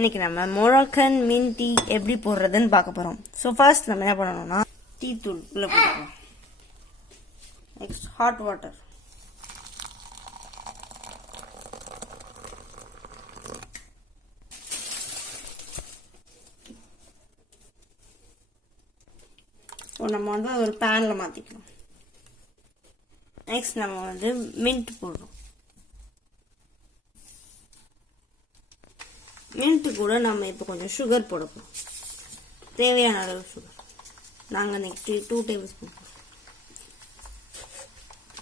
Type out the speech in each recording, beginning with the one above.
இன்னைக்கு நம்ம Moroccan mint tea எப்படி போடுறதுன்னு பார்க்க போறோம். ஸோ ஃபர்ஸ்ட் நம்ம என்ன பண்ணணும்னா டீ தூள் உள்ள போட்டுக்கலாம். நெக்ஸ்ட் ஹாட் வாட்டர், நம்ம வந்து ஒரு பேன்ல மாத்திக்கலாம். நெக்ஸ்ட் நம்ம வந்து மின்ட் போடுறோம். மின்ட் கூட நம்ம இப்போ கொஞ்சம் சுகர் போடப்போம், தேவையான அளவு சுகர். நாங்கள் நெக்ஸ்ட் 2 டேபிள் ஸ்பூன்.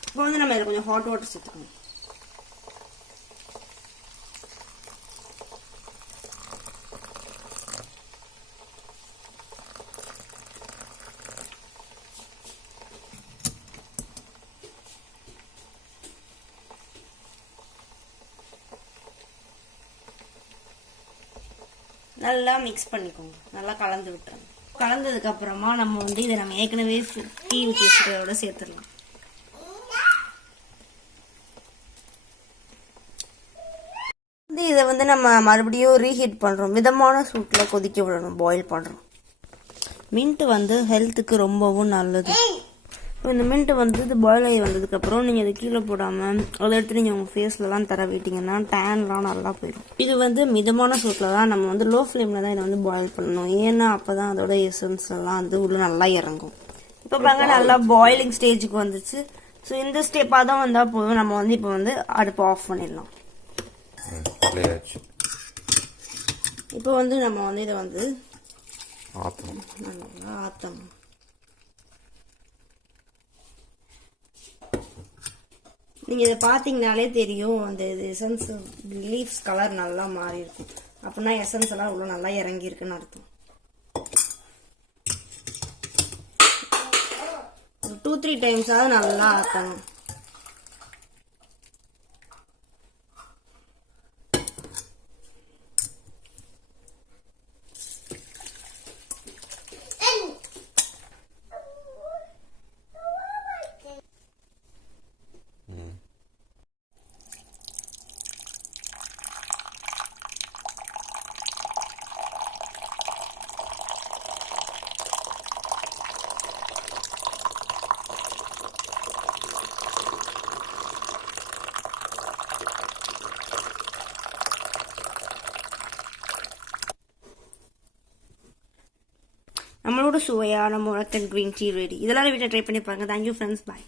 இப்போ வந்து நம்ம இதில் கொஞ்சம் ஹாட் வாட்டர் சேர்த்துக்கணும். நல்லா மிக்ஸ் பண்ணிக்கோங்க, நல்லா கலந்து விட்டுருங்க. கலந்ததுக்கு அப்புறமா நம்ம வந்து இதை நம்ம ஏற்கனவே டீ ஊற்றி வச்சுக்கிறதோட சேர்த்துடலாம். இதை வந்து நம்ம மறுபடியும் ரீஹீட் பண்றோம், மிதமான சூட்ல கொதிக்க விடணும், பாயில் பண்றோம். மின்ட் வந்து ஹெல்த்துக்கு ரொம்பவும் நல்லது. இந்த மின்ட் வந்து இது பாயில் ஆகி வந்ததுக்கப்புறம் நீங்கள் அதை கீழே போடாமல் அதை எடுத்து நீங்கள் உங்கள் ஃபேஸ்லலாம் தடவிட்டிங்கன்னா டேன்லாம் நல்லா போயிடும். இது வந்து மிதமான சூட்டில் தான் நம்ம வந்து லோ ஃப்ளேமில் தான் இதை வந்து பாயில் பண்ணணும். ஏன்னா அப்போ தான் அதோட எசன்ஸ் எல்லாம் வந்து உள்ள நல்லா இறங்கும். இப்போ பாருங்க நல்லா பாயிலிங் ஸ்டேஜுக்கு வந்துச்சு. ஸோ இந்த ஸ்டெப்பாக தான் வந்தால் போதும். நம்ம வந்து இப்போ வந்து அடுப்பு ஆஃப் பண்ணிடலாம். இப்போ வந்து நம்ம வந்து இதை வந்து நல்லா ஆற்றணும். நீங்கள் இதை பார்த்தீங்கனாலே தெரியும், அந்த இது எசன்ஸ் லீவ்ஸ் கலர் நல்லா மாறி இருக்கும். அப்படின்னா எசன்ஸ் எல்லாம் இவ்வளோ நல்லா இறங்கி இருக்குன்னு அர்த்தம். 2-3 டைம்ஸாவது நல்லா ஆற்றணும். நம்மளோட சுவையான மொராக்கன் கிரீன் டீ ரெடி. இதெல்லாம் வீட்டில் ட்ரை பண்ணி பாருங்க. தேங்க்யூ ஃப்ரெண்ட்ஸ், பாய்.